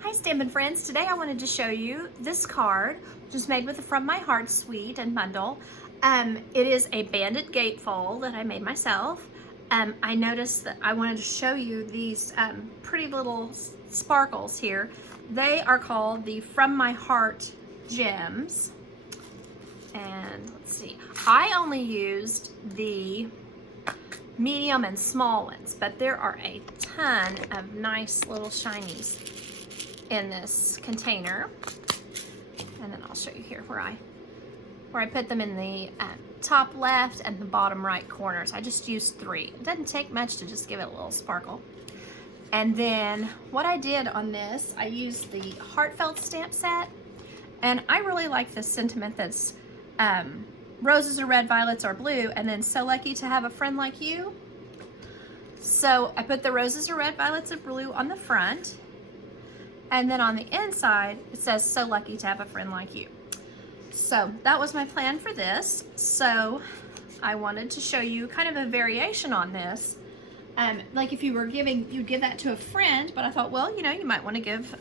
Hi Stampin' friends, today I wanted to show you this card, which is made with the From My Heart suite and bundle. It is a banded gatefold that I made myself. I noticed that I wanted to show you these pretty little sparkles here. They are called the From My Heart gems. And let's see, I only used the medium and small ones, but there are a ton of nice little shinies in this container. And then I'll show you here where I put them in the top left and the bottom right corners. I just used 3. It doesn't take much to just give it a little sparkle. And then what I did on this, I used the Heartfelt stamp set, and I really like this sentiment that's roses are red, violets are blue, and then so lucky to have a friend like you. So I put the roses are red, violets are blue on the front, and then on the inside, it says, so lucky to have a friend like you. So that was my plan for this. So I wanted to show you kind of a variation on this. Like if you were giving, you'd give that to a friend, but I thought, well, you know, you might want to give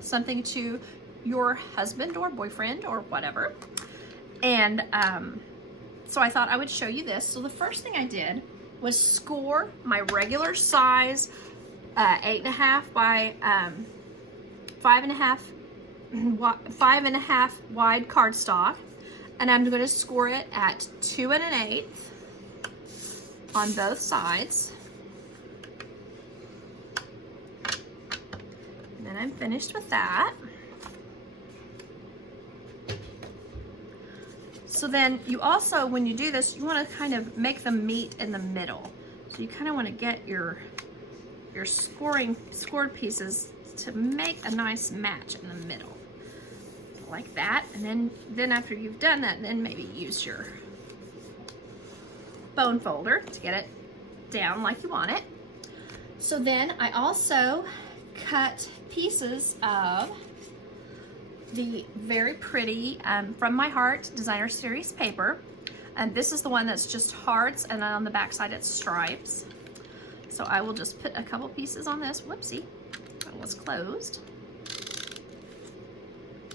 something to your husband or boyfriend or whatever. And so I thought I would show you this. So the first thing I did was score my regular size 8.5 by 5.5 wide cardstock, and I'm going to score it at 2 1/8 on both sides. And then I'm finished with that. So then you also, when you do this, you want to kind of make them meet in the middle. So you kind of want to get your scored pieces to make a nice match in the middle, like that. And then after you've done that, then maybe use your bone folder to get it down like you want it. So then I also cut pieces of the very pretty From My Heart Designer Series paper. And this is the one that's just hearts, and then on the back side it's stripes. So I will just put a couple pieces on this. Whoopsie. Was closed.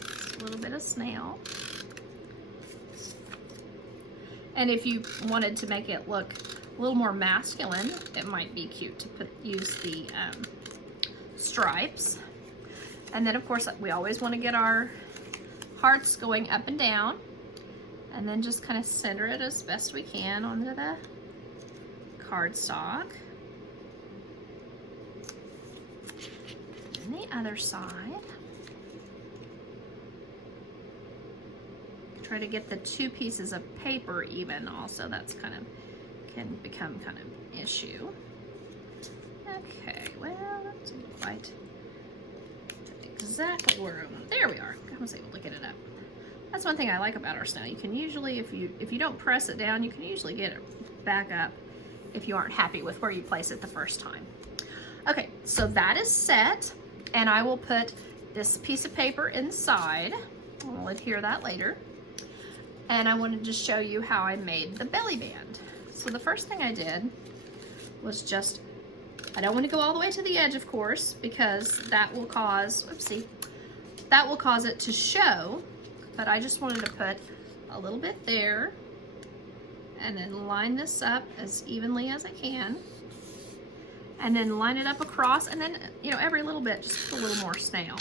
A little bit of snail. And if you wanted to make it look a little more masculine, it might be cute to use the stripes. And then of course we always want to get our hearts going up and down, and then just kind of center it as best we can onto the cardstock. The other side, try to get the 2 pieces of paper even also. That's kind of can become kind of an issue. Okay, well, that didn't quite exactly where there we are. I was able to get it up. That's one thing I like about our snail. You can usually, if you don't press it down, you can usually get it back up if you aren't happy with where you place it the first time. Okay, so that is set. And I will put this piece of paper inside. We'll adhere that later. And I wanted to show you how I made the belly band. So the first thing I did was just, I don't want to go all the way to the edge, of course, because that will cause, oopsie, that will cause it to show. But I just wanted to put a little bit there and then line this up as evenly as I can. And then line it up across, and then, you know, every little bit, just a little more snail.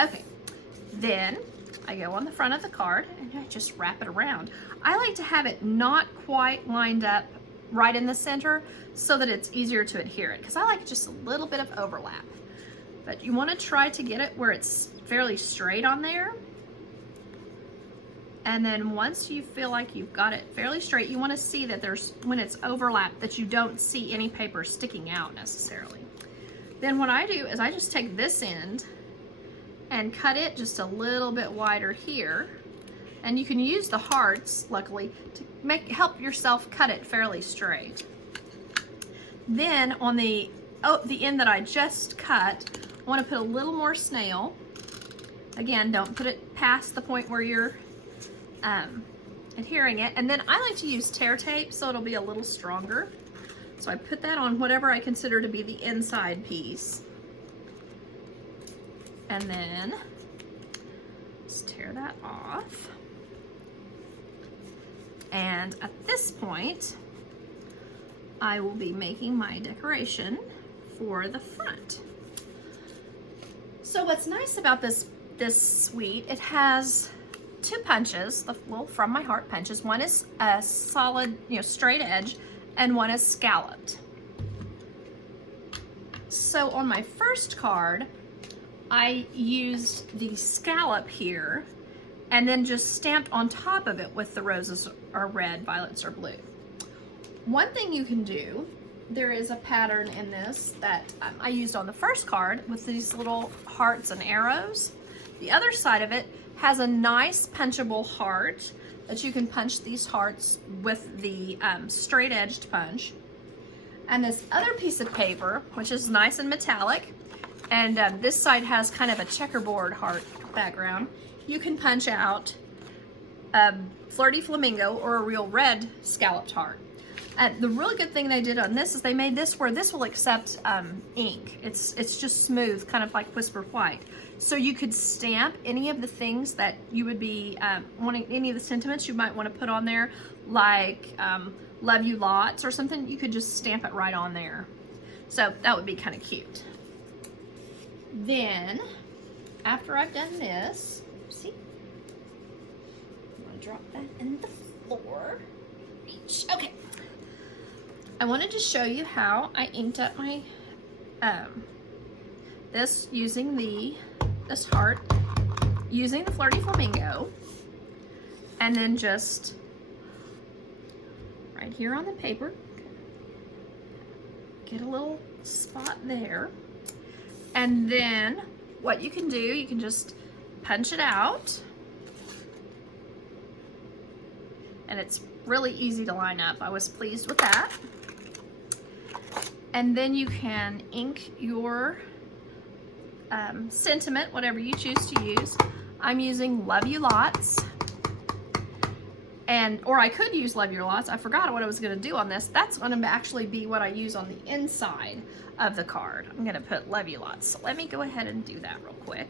Okay, then I go on the front of the card and I just wrap it around. I like to have it not quite lined up right in the center so that it's easier to adhere it, because I like just a little bit of overlap. But you want to try to get it where it's fairly straight on there. And then once you feel like you've got it fairly straight, you want to see that there's, when it's overlapped, that you don't see any paper sticking out necessarily. Then what I do is I just take this end and cut it just a little bit wider here. And you can use the hearts, luckily, to help yourself cut it fairly straight. Then on the end that I just cut, I want to put a little more snail. Again, don't put it past the point where you're adhering it. And then I like to use tear tape so it'll be a little stronger. So I put that on whatever I consider to be the inside piece. And then just tear that off. And at this point, I will be making my decoration for the front. So what's nice about this suite, it has two punches, the little From My Heart punches. One is a solid, straight edge, and one is scalloped. So on my first card, I used the scallop here and then just stamped on top of it with the roses are red, violets are blue. One thing you can do, there is a pattern in this that I used on the first card with these little hearts and arrows. The other side of it has a nice punchable heart that you can punch these hearts with the straight edged punch. And this other piece of paper, which is nice and metallic, and this side has kind of a checkerboard heart background, you can punch out a Flirty Flamingo or a real red scalloped heart. The really good thing they did on this is they made this where this will accept ink. It's just smooth, kind of like Whisper White. So you could stamp any of the things that you would be wanting, any of the sentiments you might want to put on there, like love you lots or something. You could just stamp it right on there. So that would be kind of cute. Then, after I've done this, see, I'm going to drop that in the floor. Reach. Okay. I wanted to show you how I inked up my, this using this heart, using the Flirty Flamingo, and then just right here on the paper, get a little spot there. And then what you can do, you can just punch it out. And it's really easy to line up. I was pleased with that. And then you can ink your sentiment, whatever you choose to use. I'm using Love You Lots. Or I could use Love Your Lots. I forgot what I was going to do on this. That's going to actually be what I use on the inside of the card. I'm going to put Love You Lots. So let me go ahead and do that real quick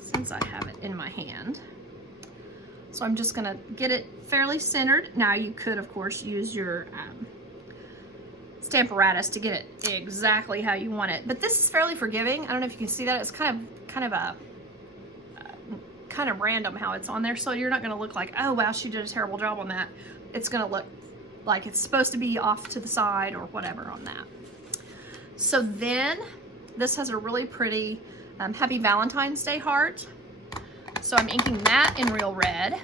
since I have it in my hand. So I'm just going to get it fairly centered. Now you could, of course, use your Stamparatus to get it exactly how you want it. But this is fairly forgiving. I don't know if you can see that. It's kind of random how it's on there, so you're not going to look like, oh wow, she did a terrible job on that. It's going to look like it's supposed to be off to the side or whatever on that. So then this has a really pretty Happy Valentine's Day heart. So I'm inking that in real red,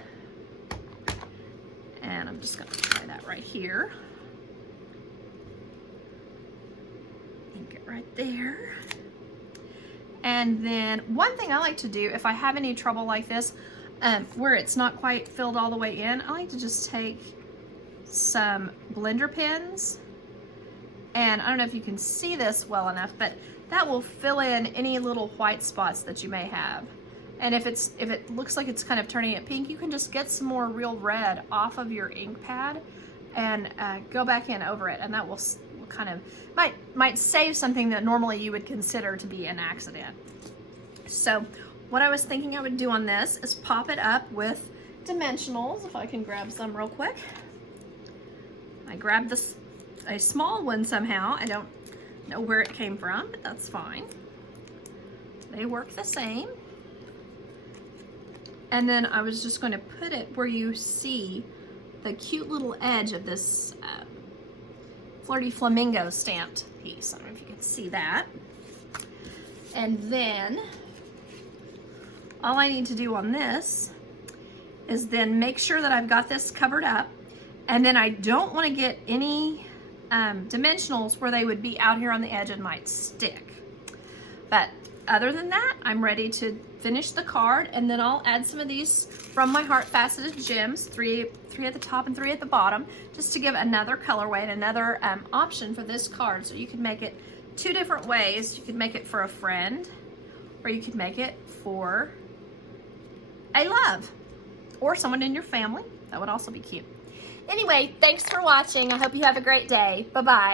and I'm just going to try that right here. Ink it right there. And then one thing I like to do if I have any trouble like this, where it's not quite filled all the way in, I like to just take some blender pens, and I don't know if you can see this well enough, but that will fill in any little white spots that you may have. And if it looks like it's kind of turning it pink, you can just get some more real red off of your ink pad and go back in over it, and that will kind of might save something that normally you would consider to be an accident. So what I was thinking I would do on this is pop it up with dimensionals. If I can grab some real quick. I grabbed a small one somehow. I don't know where it came from, but that's fine. They work the same. And then I was just going to put it where you see the cute little edge of this Flirty Flamingo stamped piece. I don't know if you can see that. And then all I need to do on this is then make sure that I've got this covered up, and then I don't want to get any dimensionals where they would be out here on the edge and might stick. But other than that, I'm ready to finish the card, and then I'll add some of these From My Heart faceted gems, three at the top and 3 at the bottom, just to give another colorway and another option for this card. So you can make it 2 different ways. You could make it for a friend, or you could make it for a love, or someone in your family. That would also be cute. Anyway, thanks for watching. I hope you have a great day. Bye-bye.